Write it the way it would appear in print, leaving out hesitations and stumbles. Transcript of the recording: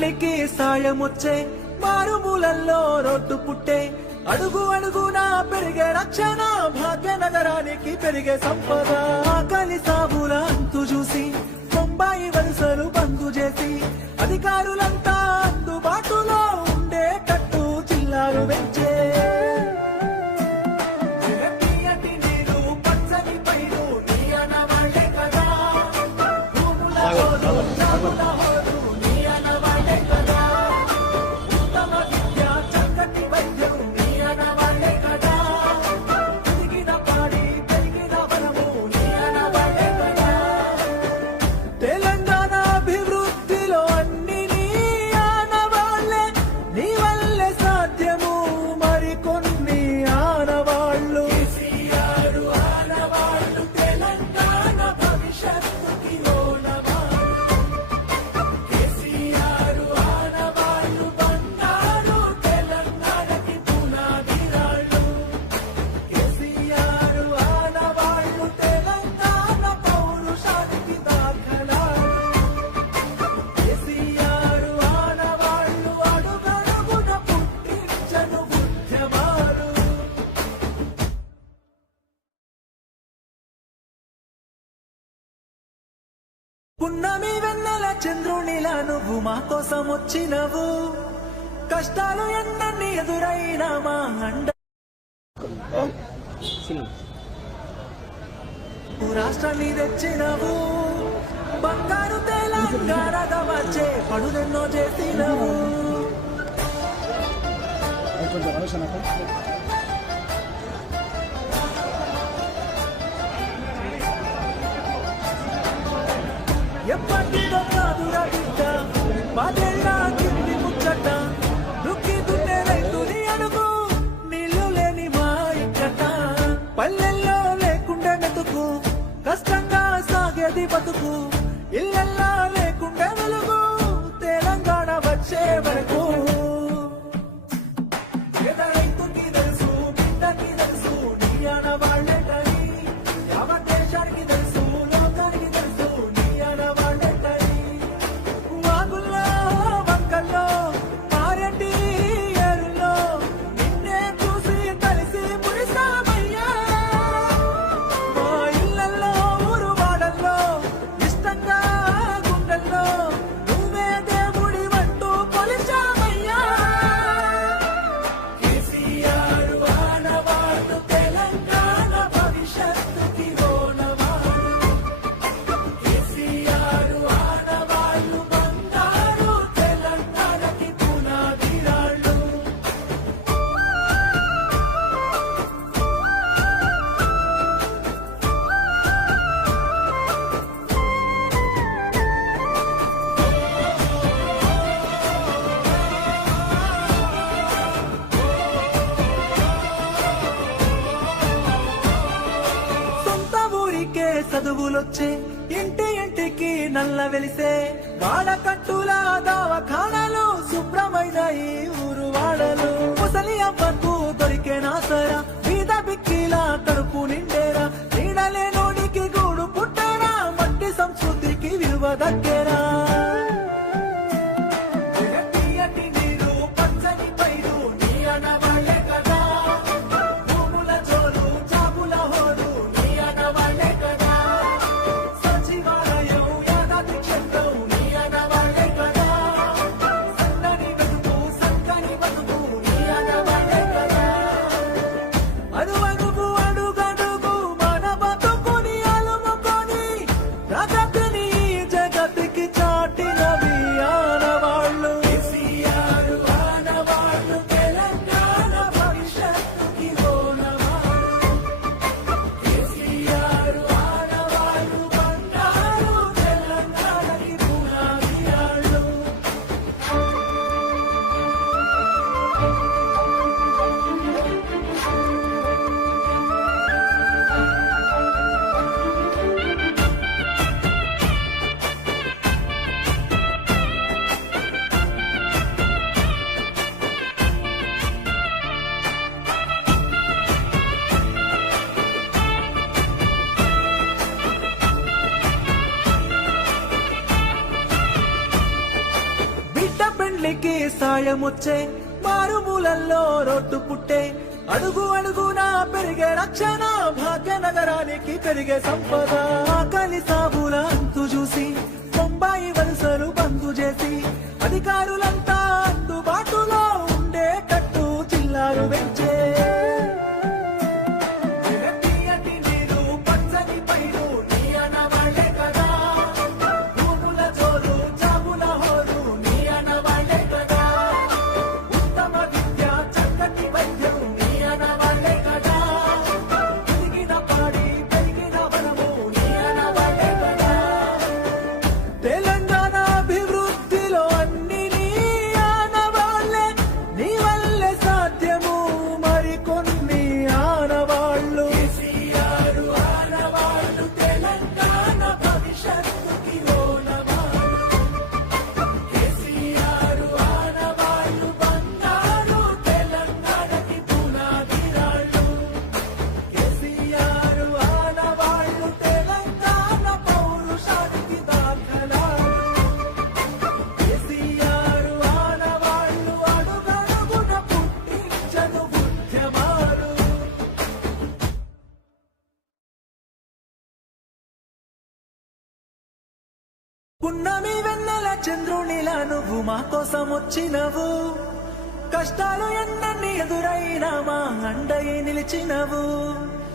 ఇంటింటికి సాయమొచ్చే మారుమూలల్లో రోడ్డు పుట్టే అడుగు అడుగునా పెరిగే రక్షణ భాగ్యనగరానికి పెరిగే సంపద ఆకలి సాగుల అంతు చూసి బొంబాయి వలసలు బంధు చేసి అధికారులంతా అందుబాటులో ఉండేటట్టు జిల్లాలు పెంచే పున్నమి వెన్నెల చంద్రునిలా నువ్వు మా కోసం వచ్చినవు కష్టాలు ఎన్నన్ని ఎదురైనా మా అండ రాష్ట్రాన్ని తెచ్చినవు బంగారు తెలంగాణగా వచ్చే పడుదెన్నో చేసినవు ఎప్పటిదో కాదురా బిడ్డ పదేళ్ళ కింది ముచ్చట దుక్కి దున్నే రైతుని అడుగు నీళ్లు లేని మా ఇక్కట పల్లెల్లో లేకుండా మెతుకు కష్టంగా సాగేది బతుకు ఇళ్ళల్లా లేకుండా వెలుగు తెలంగాణ వచ్చే వరకు రైతుకి తెలుసు బిడ్డకి తెలుసు నీ ఆడవాళ్లే కానీ యావత్ దేశానికి తెలుసు లోకానికి తెలుసు చదువులొచ్చే ఇంటి ఇంటికి నల్ల వెలిసే వాడకట్టుల దవాఖానాలు శుభ్రమైన ఈ ఊరు వాడలు ముసలి అవ్వకు దొరికే నాసరా బీద బిక్కిలా కడుపు నిండేరా నీడలే నోడికి గూడు పుట్టేరా మట్టి సంస్కృతికి విలువ దక్కేరా ఇంటింటికి సాయమొచ్చే మారుమూలల్లో రోడ్డు పుట్టే అడుగు అడుగునా పెరిగే రక్షణ భాగ్యనగరానికి పెరిగే సంపద ఆకలి సాబుల అంతు చూసి బొంబాయి వలసలు బంధు చేసి అధికారులంతా అందుబాటులో ఉండేటట్టు జిల్లాలు పెంచే తీయటి నీరు పచ్చని పైరు నీ అనవాళ్లే కదా భూముల జోరు జాబుల హోరు నీ అనవాళ్లే కదా ఉత్తమ విద్య చక్కటి వైద్యం నీ అనవాళ్లే కదా పెరిగిన పాడి పెరిగిన వనము నీ అనవాళ్లే కదా తెలంగాణ అభివృద్ధిలో అన్ని నీ ఆనవాళ్లే నీ వల్లే సాధ్యము మరికొన్ని ఆనవాళ్లు కేసీఆర్ ఆనవాళ్లు తెలంగాణ భవిష్యత్తుకి ఓనవాళ్లు కేసీఆర్ ఆనవాళ్లు బంగారు తెలంగాణకి పునాదిరాళ్లు కేసీఆర్ ఆనవాళ్లు తెలంగాణ పౌరుషానికి దాఖలాలు కేసీఆర్ ఆనవాళ్లు అడుగడుగున పుట్టించను ఉద్యమాలు పున్నమి వెన్నెల చంద్రునిలా నువ్వు మా కోసం వచ్చినవు కష్టాలు ఎన్నన్ని ఎదురైనా మా అండయి నిలిచినవు